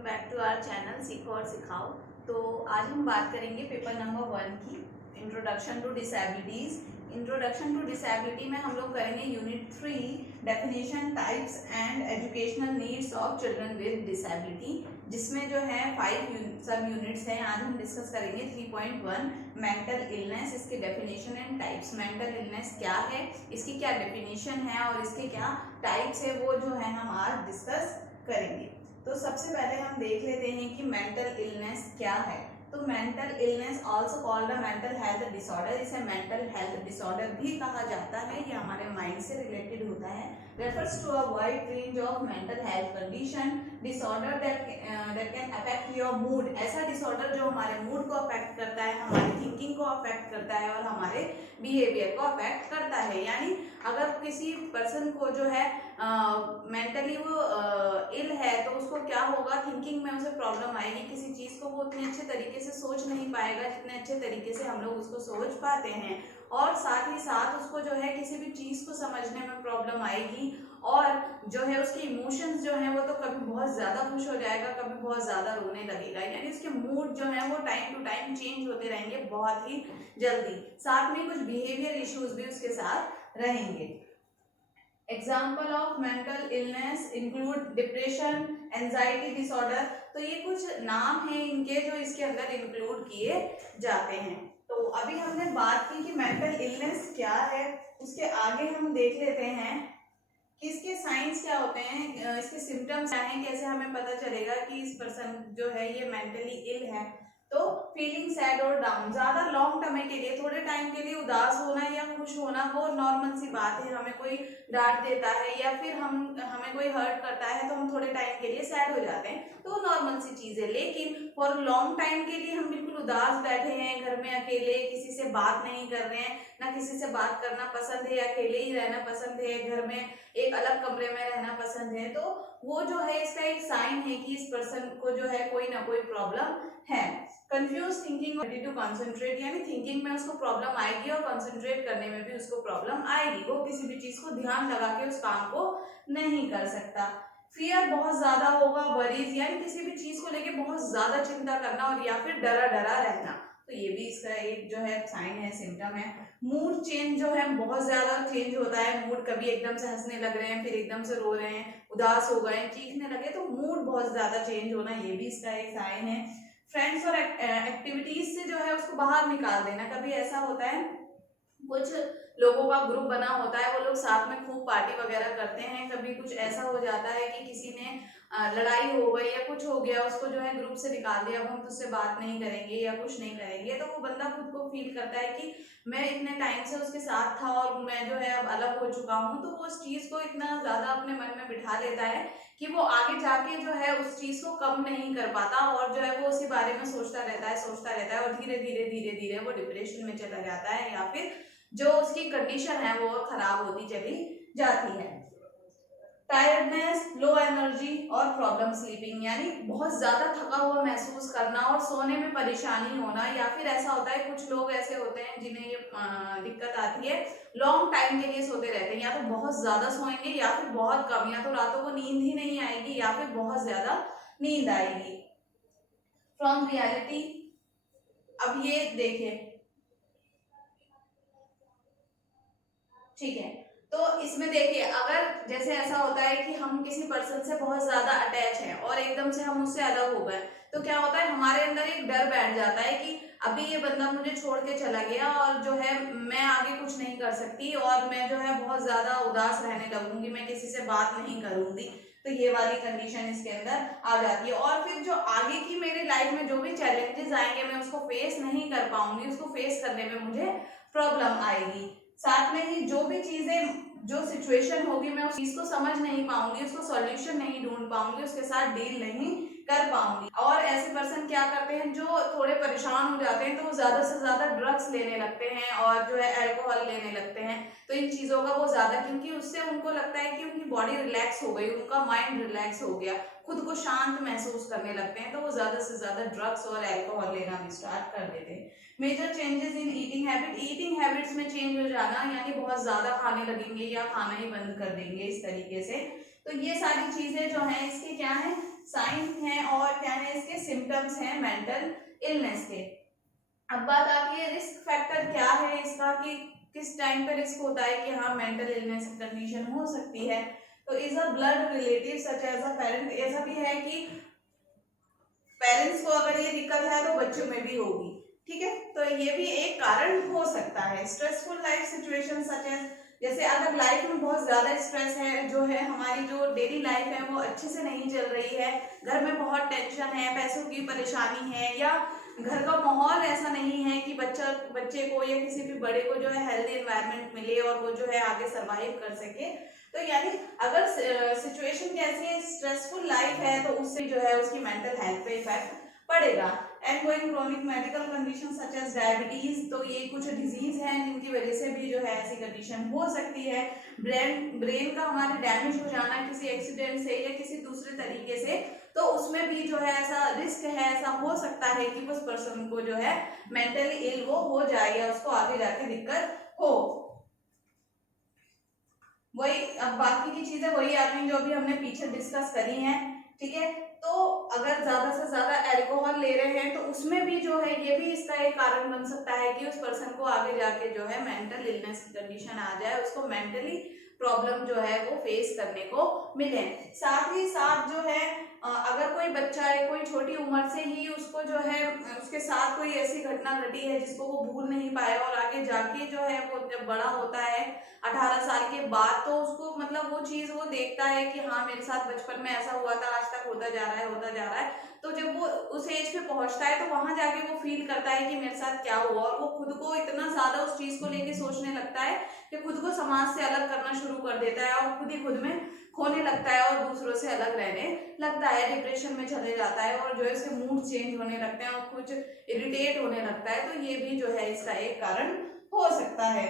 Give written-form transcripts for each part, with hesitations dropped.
Back to our channel सीखो और सिखाओ। तो आज हम बात करेंगे पेपर नंबर 1 की introduction to disabilities. Introduction to disability में हम लोग करेंगे unit 3 definition types and educational needs of children with disability, जिसमें जो है 5 सब यूनिट्स हैं। आज हम डिस्कस करेंगे 3.1 मेंटल इलनेस, इसके definition and types. Mental illness क्या है, इसकी क्या डेफिनेशन है और इसके क्या टाइप्स है, वो जो है हम आज डिस्कस करेंगे। तो सबसे पहले हम देख लेते हैं कि मेंटल इलनेस क्या है। तो mental illness also called a mental health disorder, इसे मेंटल हेल्थ डिसऑर्डर भी कहा जाता है। ये हमारे माइंड से रिलेटेड होता है। Refers to a wide range of mental health condition disorder that can affect your mood. ऐसा डिसऑर्डर जो हमारे मूड को अफेक्ट करता है, हमारी थिंकिंग को अफेक्ट करता है और हमारे बिहेवियर को अफेक्ट करता है। यानी अगर किसी पर्सन को जो है मेंटली वो इल है तो उसको क्या होगा, थिंकिंग में उसे प्रॉब्लम आएगी। किसी चीज को वो उतने अच्छे तरीके से सोच नहीं पाएगा जितने अच्छे तरीके से हम लोग उसको सोच पाते हैं। और साथ ही साथ उसको जो है किसी भी चीज को समझने में प्रॉब्लम आएगी और जो है उसके इमोशंस जो है वो तो कभी बहुत ज्यादा खुश हो जाएगा, कभी बहुत ज्यादा रोने लगेगा। यानी उसके मूड जो है वो टाइम टू टाइम चेंज होते रहेंगे बहुत ही जल्दी। साथ में कुछ बिहेवियर इश्यूज भी उसके साथ रहेंगे। Example of mental illness include depression, anxiety disorder. तो ये कुछ नाम हैं इनके जो इसके अंदर इंक्लूड किए जाते हैं। तो अभी हमने बात की कि मेंटल इलनेस क्या है, उसके आगे हम देख लेते हैं कि इसके साइंस क्या होते हैं, इसके सिम्टम्स क्या हैं, कैसे हमें पता चलेगा कि इस पर्सन जो है ये मेंटली इल है। तो फीलिंग सैड और डाउन, ज्यादा लॉन्ग टाइम के लिए, थोड़े टाइम के लिए उदास होना या खुश होना वो नॉर्मल सी बात है। हमें कोई डांट देता है या फिर हमें कोई हर्ट करता है तो हम थोड़े टाइम के लिए सैड हो जाते हैं, तो वो नॉर्मल सी चीज है। लेकिन फॉर लॉन्ग टाइम के लिए हम बिल्कुल उदास बैठे हैं घर में अकेले, किसी से बात नहीं कर रहे हैं, ना किसी से बात करना पसंद है, अकेले ही रहना पसंद है, घर में एक अलग कमरे में रहना पसंद है, तो वो जो है इसका एक साइन है कि इस पर्सन को जो है कोई ना कोई प्रॉब्लम है। कंफ्यूज थिंकिंग टू कंसंट्रेट, यानी थिंकिंग में उसको प्रॉब्लम आएगी और कंसंट्रेट करने में भी उसको प्रॉब्लम आएगी। वो किसी भी चीज को ध्यान लगा के उस काम को नहीं कर सकता। फियर बहुत ज्यादा होगा, वरीज यानी किसी भी चीज को लेके बहुत ज्यादा चिंता करना और या फिर डरा डरा रहना, तो ये भी इसका एक जो है साइन है, सिम्टम है। मूड चेंज जो है बहुत ज्यादा चेंज होता है। मूड कभी एकदम से हंसने लग रहे हैं, फिर एकदम से रो रहे हैं, उदास हो गए, चीखने लगे, तो मूड बहुत ज्यादा चेंज होना, ये भी इसका एक साइन है। फ्रेंड्स और एक्टिविटीज से जो है उसको बाहर निकाल देना। कभी ऐसा होता है कुछ लोगों का ग्रुप बना होता है, वो लोग साथ में खूब पार्टी वगैरह करते हैं। कभी कुछ ऐसा हो जाता है कि किसी ने लड़ाई हो गई या कुछ हो गया, उसको जो है ग्रुप से निकाल दिया, अब हम तुझसे बात नहीं करेंगे या कुछ नहीं करेंगे, तो वो बंदा खुद को फील करता है कि मैं इतने टाइम से उसके साथ था और मैं जो है अब अलग हो चुका हूँ। तो वो उस चीज को इतना ज्यादा अपने मन में बिठा लेता है कि वो आगे जाके जो है उस चीज को कम नहीं कर पाता और जो है वो उसी बारे में सोचता रहता है और धीरे धीरे धीरे धीरे वो डिप्रेशन में चला जाता है या फिर जो उसकी कंडीशन है वो खराब होती चली जाती है। टायर्डनेस, लो एनर्जी और प्रॉब्लम स्लीपिंग, यानी बहुत ज्यादा थका हुआ महसूस करना और सोने में परेशानी होना। या फिर ऐसा होता है कुछ लोग ऐसे होते हैं जिन्हें ये दिक्कत आती है, लॉन्ग टाइम के लिए सोते रहते हैं, या तो बहुत ज्यादा सोएंगे या फिर बहुत कम, या तो रातों को नींद ही नहीं आएगी या फिर बहुत ज्यादा नींद आएगी। फ्रॉम रियलिटी, अब ये देखिए, ठीक है, तो इसमें देखिए अगर जैसे ऐसा होता है कि हम किसी पर्सन से बहुत ज्यादा अटैच हैं और एकदम से हम उससे अलग हो गए, तो क्या होता है हमारे अंदर एक डर बैठ जाता है कि अभी ये बंदा मुझे छोड़ के चला गया और जो है मैं आगे कुछ नहीं कर सकती और मैं जो है बहुत ज्यादा उदास रहने लगूंगी, मैं किसी से बात नहीं करूंगी। तो ये वाली कंडीशन इसके अंदर आ जाती है। और फिर जो आगे की मेरी लाइफ में जो भी चैलेंजेस आएंगे मैं उसको फेस नहीं कर पाऊंगी, उसको फेस करने में मुझे प्रॉब्लम आएगी। साथ में ही जो भी चीजें, जो सिचुएशन होगी मैं उस चीज को समझ नहीं पाऊंगी, उसको सॉल्यूशन नहीं ढूंढ पाऊंगी, उसके साथ डील नहीं कर पाऊंगी। और ऐसे पर्सन क्या करते हैं जो थोड़े परेशान हो जाते हैं तो वो ज्यादा से ज्यादा ड्रग्स लेने लगते हैं और जो है अल्कोहल लेने लगते हैं। तो इन चीजों का वो ज्यादा, क्योंकि उससे उनको लगता है कि उनकी बॉडी रिलैक्स हो गई, उनका माइंड रिलैक्स हो गया, खुद को शांत महसूस करने लगते हैं, तो वो ज्यादा से ज्यादा ड्रग्स और अल्कोहल लेना भी स्टार्ट कर देते हैं। Major changes in eating habit, eating habits में चेंज हो जाना, यानी बहुत ज्यादा खाने लगेंगे या खाना ही बंद कर देंगे इस तरीके से। तो ये सारी चीजें जो हैं इसके क्या है, साइन है और हैं इसके सिम्टम्स हैं मेंटल इलनेस के। अब बात आती है रिस्क फैक्टर क्या है इसका, कि किस टाइम पे रिस्क होता है कि हाँ मेंटल इलनेस कंडीशन हो सकती है। तो is a blood relative such as a parent, ऐसा भी है कि पेरेंट्स को अगर ये दिक्कत है तो बच्चों में भी होगी, ठीक है। तो ये भी एक कारण हो सकता है। Stressful life situation such as, जैसे अगर लाइफ में बहुत ज्यादा स्ट्रेस है, जो है हमारी जो डेली लाइफ है वो अच्छे से नहीं चल रही है, घर में बहुत टेंशन है, पैसों की परेशानी है, या घर का माहौल ऐसा नहीं है कि बच्चे को या किसी भी बड़े को जो है हेल्दी एनवायरनमेंट मिले और वो जो है आगे सरवाइव कर सके। तो यानी अगर सिचुएशन कैसी है, स्ट्रेसफुल लाइफ है, तो उससे जो है उसकी मेंटल हेल्थ पे इफेक्ट पड़ेगा। And going chronic medical condition such as diabetes, तो ये कुछ डिजीज हैं जिनकी वजह से भी जो है ऐसी कंडीशन हो सकती है। ब्रेन का हमारे डैमेज हो जाना किसी एक्सीडेंट से या किसी दूसरे तरीके से, तो उसमें भी जो है ऐसा रिस्क है, ऐसा हो सकता है कि उस पर्सन को जो है मेंटली इल वो हो जाए या उसको आगे जाके दिक्कत हो। वही अब बाकी की चीजें वही आ गई जो अभी हमने पीछे डिस्कस करी हैं, ठीक है। तो अगर ज्यादा से ज्यादा अल्कोहल ले रहे हैं तो उसमें भी जो है ये भी इसका एक कारण बन सकता है कि उस पर्सन को आगे जाके जो है मेंटल इलनेस की कंडीशन आ जाए, उसको मेंटली प्रॉब्लम जो है वो फेस करने को मिले। साथ ही साथ जो है अगर कोई बच्चा है, कोई छोटी उम्र से ही उसको जो है उसके साथ कोई ऐसी घटना घटी है जिसको वो भूल नहीं पाया और आगे जाके जो है वो जब बड़ा होता है 18 साल के बाद, तो उसको मतलब वो चीज वो देखता है कि हाँ मेरे साथ बचपन में ऐसा हुआ था, आज तक होता जा रहा है होता जा रहा है। तो जब वो उस एज पे पहुंचता है तो वहां जाके वो फील करता है कि मेरे साथ क्या हुआ, और वो खुद को इतना ज्यादा उस चीज को लेके सोचने लगता है कि खुद को समाज से अलग करना शुरू कर देता है और खुद ही खुद में खोने लगता है और दूसरों से अलग रहने लगता है, डिप्रेशन में चले जाता है और जो है उसके मूड चेंज होने लगते हैं और कुछ इरिटेट होने लगता है। तो ये भी जो है इसका एक कारण हो सकता है।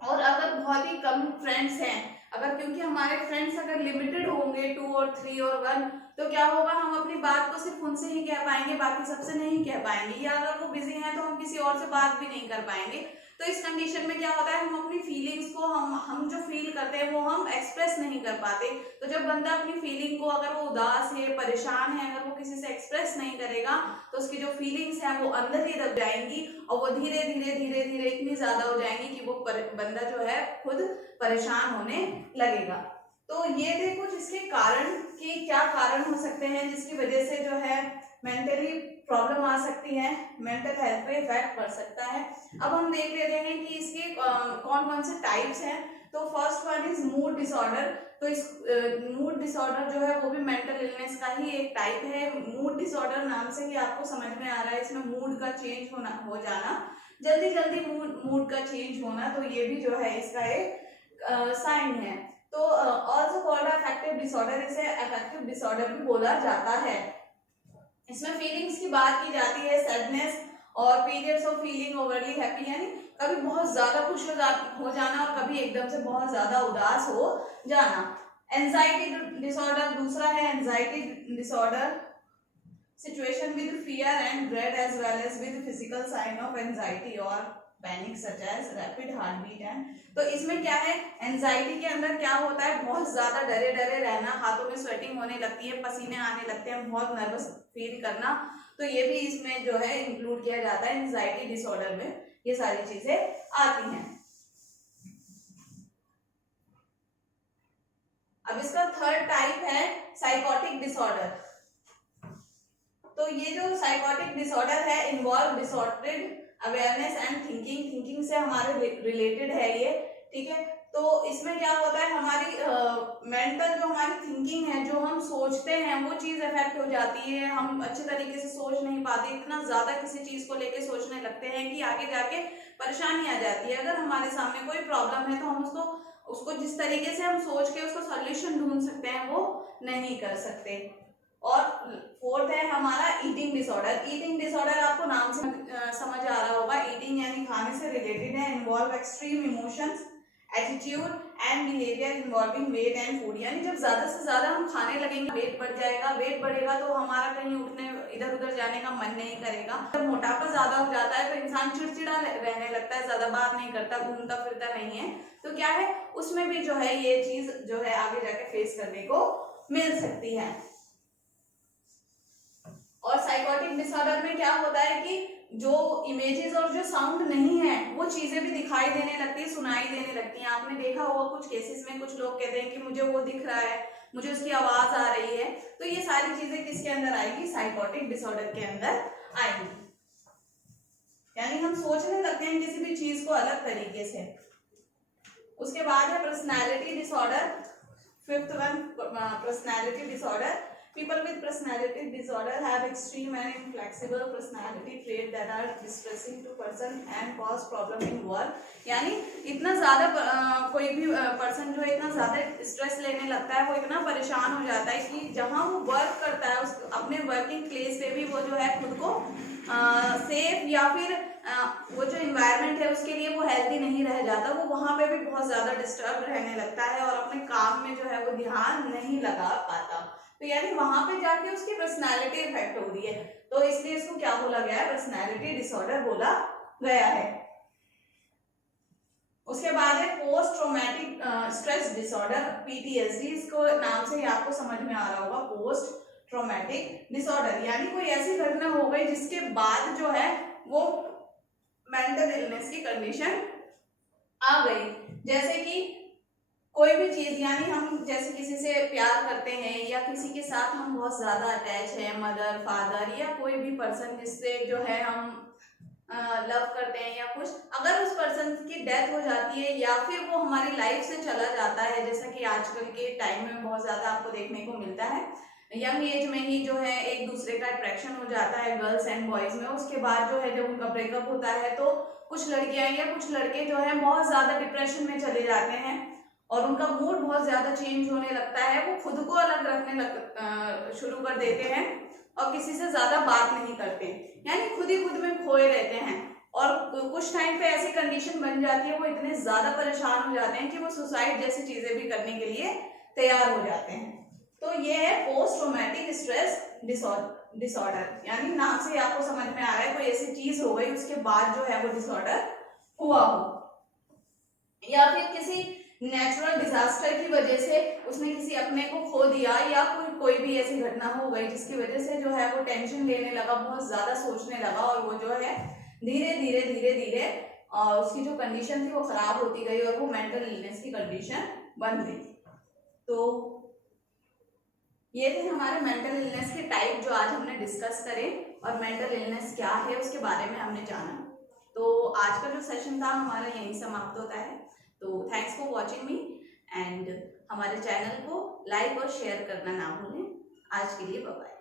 और अगर बहुत ही कम फ्रेंड्स हैं, अगर क्योंकि हमारे फ्रेंड्स अगर लिमिटेड होंगे 2 और 3 और 1, तो क्या होगा, हम अपनी बात को सिर्फ उनसे ही कह पाएंगे, बाकी सबसे नहीं कह पाएंगे, या अगर वो बिजी हैं तो हम किसी और से बात भी नहीं कर पाएंगे। तो इस कंडीशन में क्या होता है, हम अपनी फीलिंग्स को हम जो फील करते हैं वो हम एक्सप्रेस नहीं कर पाते। तो जब बंदा अपनी फीलिंग को, अगर वो उदास है, परेशान है, अगर वो किसी से एक्सप्रेस नहीं करेगा तो उसकी जो फीलिंग्स हैं वो अंदर ही दब जाएंगी और वो धीरे धीरे धीरे धीरे इतनी ज्यादा हो जाएंगी कि वो बंदा जो है खुद परेशान होने लगेगा। तो ये थे कुछ इसके कारण कि क्या कारण हो सकते हैं जिसकी वजह से जो है मेंटली प्रॉब्लम आ सकती है, मेंटल हेल्थ पे इफेक्ट पड़ सकता है। अब हम देख लेते हैं कि इसके कौन कौन से टाइप्स हैं। तो first one is mood disorder. तो इस मूड डिसऑर्डर जो है वो भी मेंटल इलनेस का ही एक टाइप है। मूड डिसऑर्डर नाम से ही आपको समझ में आ रहा है, इसमें मूड का चेंज हो जाना, जल्दी जल्दी मूड का चेंज होना, तो ये भी जो है इसका एक साइन है। तो ऑल्सो कॉल्ड अफेक्टिव डिसऑर्डर, इसे अफेक्टिव डिसऑर्डर भी बोला जाता है। इसमें फीलिंग्स की बात की जाती है, सैडनेस और periods of feeling overly happy, यानी कभी बहुत ज्यादा खुश हो जाना और कभी एकदम से बहुत ज्यादा उदास हो जाना। एंजाइटी डिसऑर्डर दूसरा है, anxiety disorder situation with fear and dread as well as with physical sign of anxiety और panic such as rapid heart beat and. तो इसमें क्या है, एंजाइटी के अंदर क्या होता है, बहुत ज्यादा डरे डरे रहना, हाथों में स्वेटिंग होने लगती है, पसीने आने लगते हैं, बहुत नर्वस फील करना, तो ये भी इसमें जो है इंक्लूड किया जाता है। एंजाइटी डिसऑर्डर में ये सारी चीजें आती हैं। अब इसका थर्ड टाइप है साइकोटिक डिसऑर्डर। तो ये जो साइकोटिक डिसऑर्डर है involve disordered awareness and thinking से हमारे रिलेटेड है ये, ठीक है। तो इसमें क्या होता है, हमारी मेंटल जो हमारी थिंकिंग है, जो हम सोचते हैं वो चीज इफेक्ट हो जाती है, हम अच्छे तरीके से सोच नहीं पाते, इतना ज्यादा किसी चीज को लेके सोचने लगते हैं कि आगे जाके परेशानी आ जाती है। अगर हमारे सामने कोई प्रॉब्लम है तो हम उसको जिस तरीके से हम सोच के उसको सॉल्यूशन ढूंढ सकते हैं वो नहीं कर सकते। और फोर्थ है हमारा ईटिंग डिसऑर्डर। ईटिंग डिसऑर्डर आपको नाम से समझ आ रहा होगा, ईटिंग यानी खाने से रिलेटेड है। Involve extreme emotions, attitude and behaviour involving weight and food, यानी जब ज्यादा से ज्यादा हम खाने लगेंगे वेट बढ़ जाएगा, वेट बढ़ेगा तो हमारा कहीं उठने इधर उधर जाने का मन नहीं करेगा। जब मोटापा ज्यादा हो जाता है तो इंसान चिड़चिड़ा रहने लगता है, ज्यादा बात नहीं करता, घूमता फिरता नहीं है। तो क्या है, उसमें भी जो है ये चीज जो है आगे जाके फेस करने को मिल सकती है। साइकोटिक डिसऑर्डर में क्या होता है कि जो इमेजेस और जो साउंड नहीं है वो चीजें भी दिखाई देने लगती है, सुनाई देने लगती हैं। आपने देखा होगा कुछ केसेस में कुछ लोग कहते हैं कि मुझे वो दिख रहा है, मुझे उसकी आवाज आ रही है। तो ये सारी चीजें किसके अंदर आएगी? साइकोटिक डिसऑर्डर के अंदर आएंगी। यानी हम सोचने लगते हैं किसी भी चीज को अलग तरीके से। उसके बाद है personality disorder. Fifth one, personality disorder. People with personality disorder have extreme and inflexible personality trait that are distressing to person and cause problem in work। यानी इतना ज्यादा कोई भी पर्सन जो है इतना ज्यादा स्ट्रेस लेने लगता है, वो इतना परेशान हो जाता है कि जहां वो वर्क करता है उस अपने वर्किंग प्लेस पे भी वो जो है खुद को सेफ या फिर वो जो इन्वायरमेंट है उसके लिए वो हेल्दी नहीं रह जाता, वो वहां पे भी बहुत ज्यादा डिस्टर्ब रहने लगता है और अपने काम में जो है वो ध्यान नहीं लगा पाता। तो यानी वहां पे जाके उसकी पर्सनालिटी इफेक्ट हो रही है, तो इसलिए इसको क्या बोला गया है? पर्सनालिटी डिसऑर्डर बोला गया है। उसके बाद है post traumatic stress disorder, PTSD. इसको नाम से ही आपको समझ में आ रहा होगा, पोस्ट ट्रॉमेटिक डिसऑर्डर। यानी कोई ऐसी घटना हो गई जिसके बाद जो है वो मेंटल इलनेस की कंडीशन आ गई। जैसे कि कोई भी चीज, यानी हम जैसे किसी से प्यार करते हैं या किसी के साथ हम बहुत ज्यादा अटैच है, मदर फादर या कोई भी पर्सन जिससे जो है हम लव करते हैं या कुछ, अगर उस पर्सन की डेथ हो जाती है या फिर वो हमारी लाइफ से चला जाता है, जैसा कि आजकल के टाइम में बहुत ज्यादा आपको देखने को मिलता है, यंग एज में ही जो है एक दूसरे का अट्रैक्शन हो जाता है गर्ल्स एंड बॉयज में। उसके बाद जो है जब उनका ब्रेकअप होता है तो कुछ लड़कियां या कुछ लड़के जो है बहुत ज्यादा डिप्रेशन में चले जाते हैं और उनका मूड बहुत ज्यादा चेंज होने लगता है, वो खुद को अलग रखने शुरू कर देते हैं और किसी से ज्यादा बात नहीं करते, यानी खुद ही खुद में खोए रहते हैं। और कुछ टाइम पे ऐसी कंडीशन बन जाती है, वो इतने ज्यादा परेशान हो जाते हैं कि वो सुसाइड जैसी चीजें भी करने के लिए तैयार हो जाते हैं। तो ये है पोस्ट ट्रॉमेटिक स्ट्रेस डिसऑर्डर। यानी नाम से आपको समझ में आ रहा है कोई ऐसी चीज हो गई उसके बाद जो है वो डिसऑर्डर हुआ हो, या फिर किसी नेचुरल डिजास्टर की वजह से उसने किसी अपने को खो दिया, या कोई भी ऐसी घटना हो गई जिसकी वजह से जो है वो टेंशन लेने लगा, बहुत ज्यादा सोचने लगा और वो जो है धीरे धीरे धीरे धीरे उसकी जो कंडीशन थी वो खराब होती गई और वो मेंटल इलनेस की कंडीशन बन गई। तो ये थे हमारे मेंटल इलनेस के टाइप जो आज हमने डिस्कस करे, और मेंटल इलनेस क्या है उसके बारे में हमने जाना। तो आज का जो सेशन था हमारा यहीं समाप्त होता है। तो thanks for watching me and हमारे चैनल को लाइक और शेयर करना ना भूलें। आज के लिए बाय बाय।